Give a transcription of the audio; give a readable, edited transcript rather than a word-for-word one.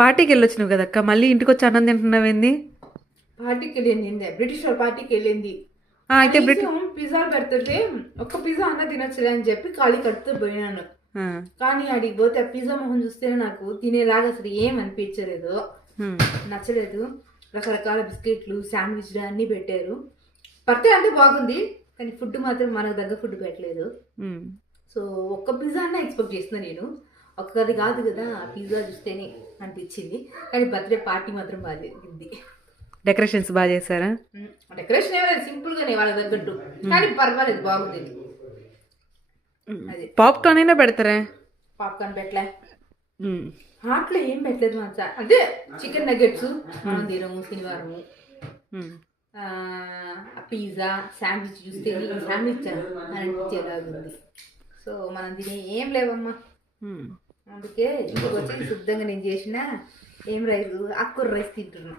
పార్టీకి వెళ్ళొచ్చినావు కదక్క, మళ్ళీ ఇంటికి వచ్చి అన్నం తింటున్నావేంది? పార్టీకి వెళ్ళింది, బ్రిటిష్ వాళ్ళ పార్టీకి వెళ్ళింది. అయితే పిజ్జాలు పెడుతుంటే ఒక్క పిజ్జా అన్న తినొచ్చులే అని చెప్పి ఖాళీ కడుతూ పోయినాను. కానీ అడిగి పోతే ఆ పిజ్జా మొహం చూస్తేనే నాకు తినేలాగా అసలు ఏం అనిపించలేదు, నచ్చలేదు. రకరకాల బిస్కెట్లు, శాండ్విచ్లు అన్నీ పెట్టారు. పడితే అంటే బాగుంది, కానీ ఫుడ్ మాత్రం మనకు దగ్గర ఫుడ్ పెట్టలేదు. సో ఒక్క పిజ్జా అన్న ఎక్స్పెక్ట్ చేస్తున్నా నేను, ఒక్కది కాదు కదా. ఆ పిజ్జా చూస్తేనే అనిపించింది. కానీ బర్త్డే పార్టీ మాత్రం బాగా జరిగింది. డెకరేషన్స్ బాగా చేశారా? డెకరేషన్ ఏమైనా సింపుల్ గానే వాళ్ళ తగ్గట్టు, కానీ పర్వాలేదు, బాగుంది. అది పాప్కార్న్ అయినా పెడతారా? పాప్కార్న్ పెట్టలే, హాట్లో ఏం పెట్టలేదు మంచ. అంటే చికెన్ నగెట్స్ మనం తినము శనివారము. పిజ్జా, శాండ్విచ్ చూస్తే శాండ్విచ్ అనిపించేలాగుంది. సో మనం తినే ఏం లేవమ్మా. అందుకే ఇంటికి వచ్చి శుద్ధంగా నేను చేసిన ఏం రైస్, ఆకుకూర రైస్ తింటున్నా.